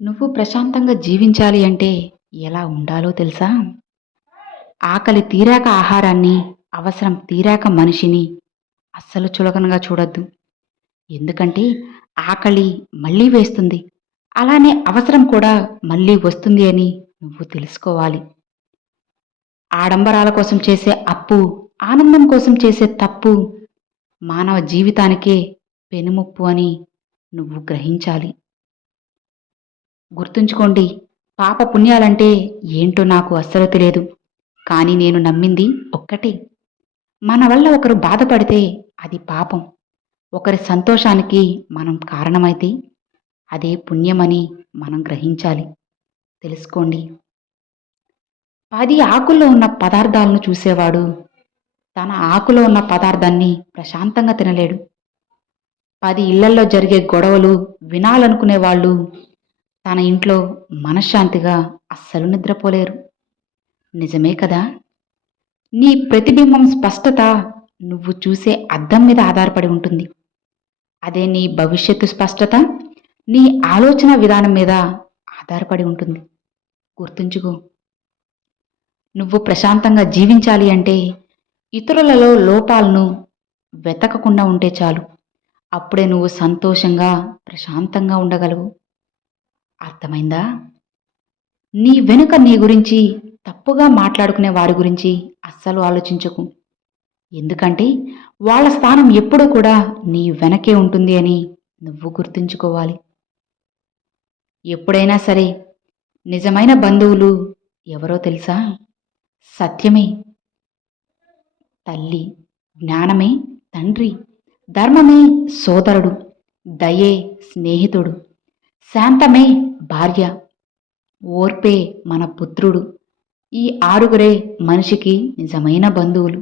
నువ్వు ప్రశాంతంగా జీవించాలి అంటే ఎలా ఉండాలో తెలుసా? ఆకలి తీరాక ఆహారాన్ని, అవసరం తీరాక మనిషిని అస్సలు చులకనగా చూడొద్దు. ఎందుకంటే ఆకలి మళ్ళీ వేస్తుంది. అలానే అవసరం కూడా మళ్ళీ వస్తుంది అని నువ్వు తెలుసుకోవాలి. ఆడంబరాల కోసం చేసే అప్పు, ఆనందం కోసం చేసే తప్పు మానవ జీవితానికే పెనుముప్పు అని నువ్వు గ్రహించాలి. గుర్తుంచుకోండి, పాప పుణ్యాలంటే ఏంటో నాకు అస్సలు తెలియదు. కానీ నేను నమ్మింది ఒక్కటే. మన వల్ల ఒకరు బాధపడితే అది పాపం. ఒకరి సంతోషానికి మనం కారణమైతే అదే పుణ్యమని మనం గ్రహించాలి. తెలుసుకోండి. 10 ఆకుల్లో ఉన్న పదార్థాలను చూసేవాడు తన ఆకులో ఉన్న పదార్థాన్ని ప్రశాంతంగా తినలేడు. 10 ఇళ్లల్లో జరిగే గొడవలు వినాలనుకునే వాళ్ళు తన ఇంట్లో మనశ్శాంతిగా అస్సలు నిద్రపోలేరు. నిజమే కదా? నీ ప్రతిబింబం స్పష్టత నువ్వు చూసే అద్దం మీద ఆధారపడి ఉంటుంది. అదే నీ భవిష్యత్తు స్పష్టత నీ ఆలోచన విధానం మీద ఆధారపడి ఉంటుంది. గుర్తుంచుకో. నువ్వు ప్రశాంతంగా జీవించాలి అంటే ఇతరులలో లోపాలను వెతకకుండా ఉంటే చాలు. అప్పుడే నువ్వు సంతోషంగా, ప్రశాంతంగా ఉండగలవు. అర్థమైందా? నీ వెనుక నీ గురించి తప్పుగా మాట్లాడుకునే వారి గురించి అస్సలు ఆలోచించకు. ఎందుకంటే వాళ్ళ స్థానం ఎప్పుడూ కూడా నీ వెనకే ఉంటుంది అని నువ్వు గుర్తుంచుకోవాలి. ఎప్పుడైనా సరే నిజమైన బంధువులు ఎవరో తెలుసా? సత్యమే తల్లి, జ్ఞానమే తండ్రి, ధర్మమే సోదరుడు, దయే స్నేహితుడు, శాంతమే భార్య, ఓర్పే మన పుత్రుడు. ఈ ఆరుగురే మనిషికి నిజమైన బంధువులు.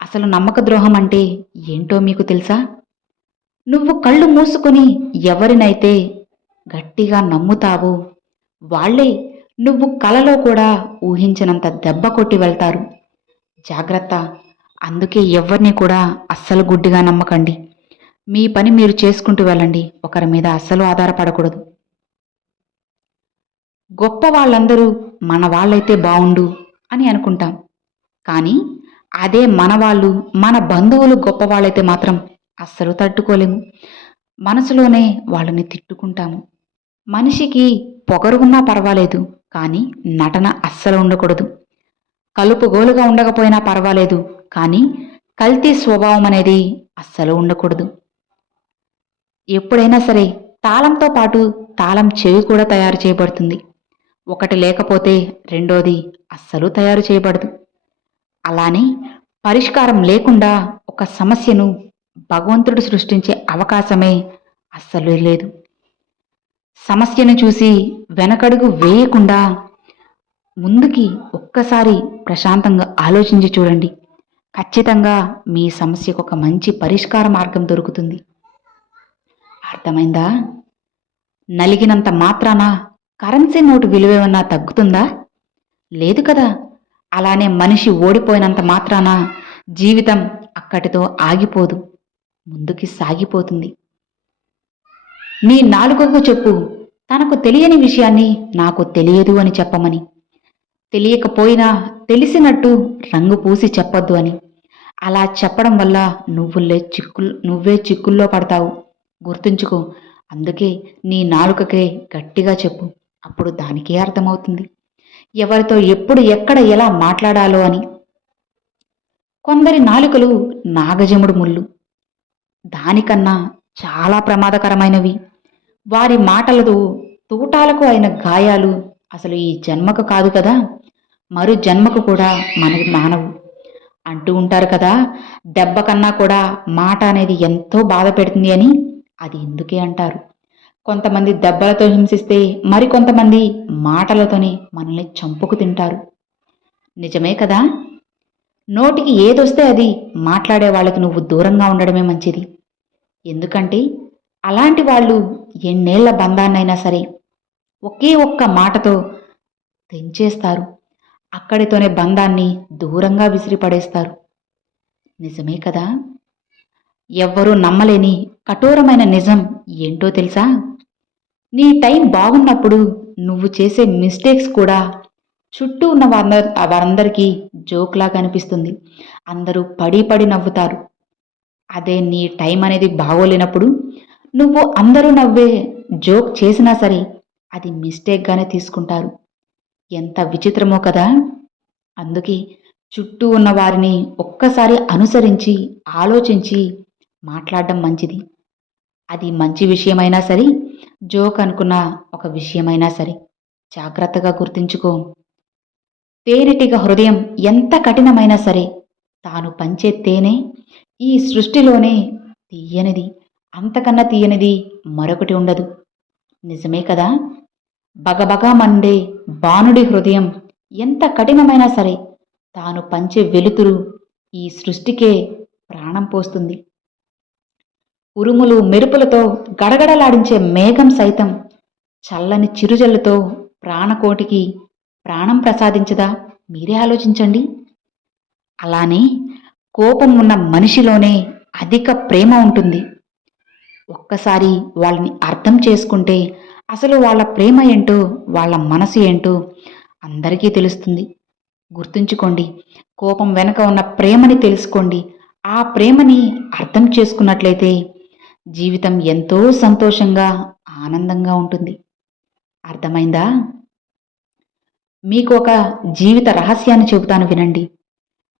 అసలు నమ్మక ద్రోహం అంటే ఏంటో మీకు తెలుసా? నువ్వు కళ్ళు మూసుకొని ఎవరినైతే గట్టిగా నమ్ముతావో వాళ్ళే నువ్వు కలలో కూడా ఊహించినంత దెబ్బ కొట్టి వెళ్తారు. జాగ్రత్త. అందుకే ఎవరిని కూడా అస్సలు గుడ్డిగా నమ్మకండి. మీ పని మీరు చేసుకుంటూ వెళ్ళండి. ఒకరి మీద అస్సలు ఆధారపడకూడదు. గొప్ప వాళ్ళందరూ మన వాళ్ళైతే బావుండు అని అనుకుంటాం. కానీ అదే మన వాళ్ళు, మన బంధువులు గొప్పవాళ్ళైతే మాత్రం అస్సలు తట్టుకోలేము. మనసులోనే వాళ్ళని తిట్టుకుంటాము. మనిషికి పొగరు ఉన్నా పర్వాలేదు, కానీ నటన అస్సలు ఉండకూడదు. కలుపుగోలుగా ఉండకపోయినా పర్వాలేదు, కానీ కల్తీ స్వభావం అనేది అస్సలు ఉండకూడదు. ఎప్పుడైనా సరే తాళంతో పాటు తాళం చెవి కూడా తయారు చేయబడుతుంది. ఒకటి లేకపోతే రెండోది అస్సలు తయారు చేయబడదు. అలానే పరిష్కారం లేకుండా ఒక సమస్యను భగవంతుడు సృష్టించే అవకాశమే అస్సలు లేదు. సమస్యను చూసి వెనకడుగు వేయకుండా ముందుకి ఒక్కసారి ప్రశాంతంగా ఆలోచించి చూడండి. ఖచ్చితంగా మీ సమస్యకు ఒక మంచి పరిష్కార మార్గం దొరుకుతుంది. అర్థమైందా? నలిగినంత మాత్రాన కరెన్సీ నోటు విలువేమన్నా తగ్గుతుందా? లేదు కదా. అలానే మనిషి ఓడిపోయినంత మాత్రాన జీవితం అక్కడితో ఆగిపోదు, ముందుకి సాగిపోతుంది. నీ నాలుకకు చెప్పు, తనకు తెలియని విషయాన్ని నాకు తెలియదు అని చెప్పమని. తెలియకపోయినా తెలిసినట్టు రంగు పూసి చెప్పొద్దు అని. అలా చెప్పడం వల్ల నువ్వే చిక్కుల్లో పడతావు. గుర్తుంచుకో. అందుకే నీ నాలుకకే గట్టిగా చెప్పు. అప్పుడు దానికే అర్థమవుతుంది ఎవరితో ఎప్పుడు ఎక్కడ ఎలా మాట్లాడాలో అని. కొందరి నాలుకలు నాగజముడు ముళ్ళు, దానికన్నా చాలా ప్రమాదకరమైనవి. వారి మాటలతో తూటాలకు అయిన గాయాలు అసలు ఈ జన్మకు కాదు కదా, మరు జన్మకు కూడా మనకి మానవు. అంటూ ఉంటారు కదా, దెబ్బ కన్నా కూడా మాట అనేది ఎంతో బాధ పెడుతుంది అని. అది ఎందుకే అంటారు. కొంతమంది దెబ్బలతో హింసిస్తే మరికొంతమంది మాటలతోనే మనల్ని చంపుకు తింటారు. నిజమే కదా. నోటికి ఏదొస్తే అది మాట్లాడే వాళ్ళకి నువ్వు దూరంగా ఉండడమే మంచిది. ఎందుకంటే అలాంటి వాళ్ళు ఎన్నేళ్ల బంధాన్నైనా సరే ఒకే ఒక్క మాటతో తెంచేస్తారు. అక్కడితోనే బంధాన్ని దూరంగా విసిరిపడేస్తారు. నిజమే కదా. ఎవ్వరూ నమ్మలేని కఠోరమైన నిజం ఏంటో తెలుసా? నీ టైం బాగున్నప్పుడు నువ్వు చేసే మిస్టేక్స్ కూడా చుట్టూ ఉన్న వారందరికీ జోక్‌లాగా అనిపిస్తుంది. అందరూ పడి పడి నవ్వుతారు. అదే నీ టైం అనేది బాగోలేనప్పుడు నువ్వు అందరూ నవ్వే జోక్ చేసినా సరే అది మిస్టేక్‌గానే తీసుకుంటారు. ఎంత విచిత్రమో కదా! అందుకే చుట్టూ ఉన్న వారిని ఒక్కసారి అనుసరించి, ఆలోచించి మాట్లాడడం మంచిది. అది మంచి విషయమైనా సరే, జోక్ అనుకున్న ఒక విషయమైనా సరే. జాగ్రత్తగా గుర్తుంచుకో. తేనెటీగ హృదయం ఎంత కఠినమైనా సరే, తాను పంచే తేనె ఈ సృష్టిలోనే తియ్యనిది. అంతకన్నా తియ్యనిది మరొకటి ఉండదు. నిజమే కదా! బగబగా మండే బాణుడి హృదయం ఎంత కఠినమైనా సరే, తాను పంచే వెలుతురు ఈ సృష్టికే ప్రాణం పోస్తుంది. ఉరుములు మెరుపులతో గడగడలాడించే మేఘం సైతం చల్లని చిరుజల్లుతో ప్రాణకోటికి ప్రాణం ప్రసాదించదా? మీరే ఆలోచించండి. అలానే కోపం ఉన్న మనిషిలోనే అధిక ప్రేమ ఉంటుంది. ఒక్కసారి వాళ్ళని అర్థం చేసుకుంటే అసలు వాళ్ళ ప్రేమ ఏంటో, వాళ్ళ మనసు ఏంటో అందరికీ తెలుస్తుంది. గుర్తుంచుకోండి. కోపం వెనక ఉన్న ప్రేమని తెలుసుకోండి. ఆ ప్రేమని అర్థం చేసుకున్నట్లయితే జీవితం ఎంతో సంతోషంగా, ఆనందంగా ఉంటుంది. అర్థమైందా? మీకు ఒక జీవిత రహస్యాన్ని చెబుతాను వినండి.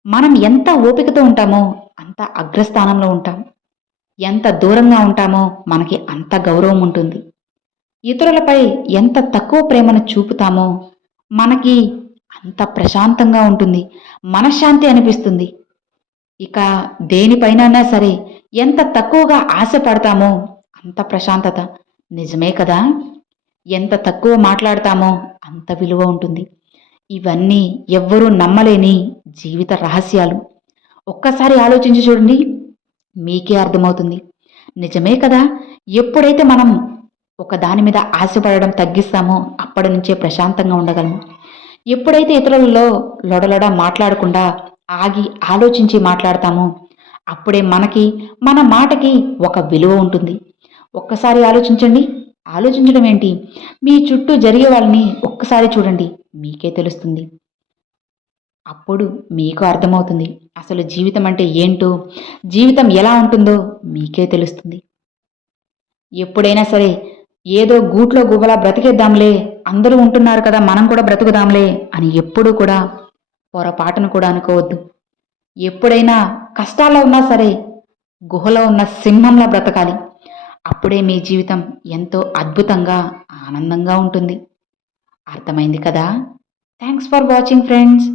మనం ఎంత ఓపికతో ఉంటామో అంత అగ్రస్థానంలో ఉంటాం. ఎంత దూరంగా ఉంటామో మనకి అంత గౌరవం ఉంటుంది. ఇతరులపై ఎంత తక్కువ ప్రేమను చూపుతామో మనకి అంత ప్రశాంతంగా ఉంటుంది. మనశ్శాంతి అనిపిస్తుంది. ఇక దేనిపైనైనా సరే ఎంత తక్కువగా ఆశపడతామో అంత ప్రశాంతత. నిజమే కదా! ఎంత తక్కువ మాట్లాడతామో అంత విలువ ఉంటుంది. ఇవన్నీ ఎవ్వరూ నమ్మలేని జీవిత రహస్యాలు. ఒక్కసారి ఆలోచించి చూడండి. మీకే అర్థమవుతుంది. నిజమే కదా! ఎప్పుడైతే మనం ఒక దాని మీద ఆశపడడం తగ్గిస్తామో అప్పటి నుంచే ప్రశాంతంగా ఉండగలము. ఎప్పుడైతే ఇతరులలో లొడలొడ మాట్లాడకుండా ఆగి ఆలోచించి మాట్లాడతామో అప్పుడే మనకి, మన మాటకి ఒక విలువ ఉంటుంది. ఒక్కసారి ఆలోచించండి. ఆలోచించడం ఏంటి? మీ చుట్టూ జరిగే వాళ్ళని ఒక్కసారి చూడండి. మీకే తెలుస్తుంది. అప్పుడు మీకు అర్థమవుతుంది. అసలు జీవితం అంటే ఏంటో, జీవితం ఎలా ఉంటుందో మీకే తెలుస్తుంది. ఎప్పుడైనా సరే ఏదో గూట్లో గుబలా బ్రతికేద్దాంలే, అందరూ ఉంటున్నారు కదా మనం కూడా బ్రతుకుదాంలే అని ఎప్పుడూ కూడా పొరపాటును కూడా అనుకోవద్దు. ఎప్పుడైనా కష్టాల్లో ఉన్నా సరే గుహలో ఉన్న సింహంలా బ్రతకాలి. అప్పుడే మీ జీవితం ఎంతో అద్భుతంగా, ఆనందంగా ఉంటుంది. అర్థమైంది కదా! Thanks for watching friends.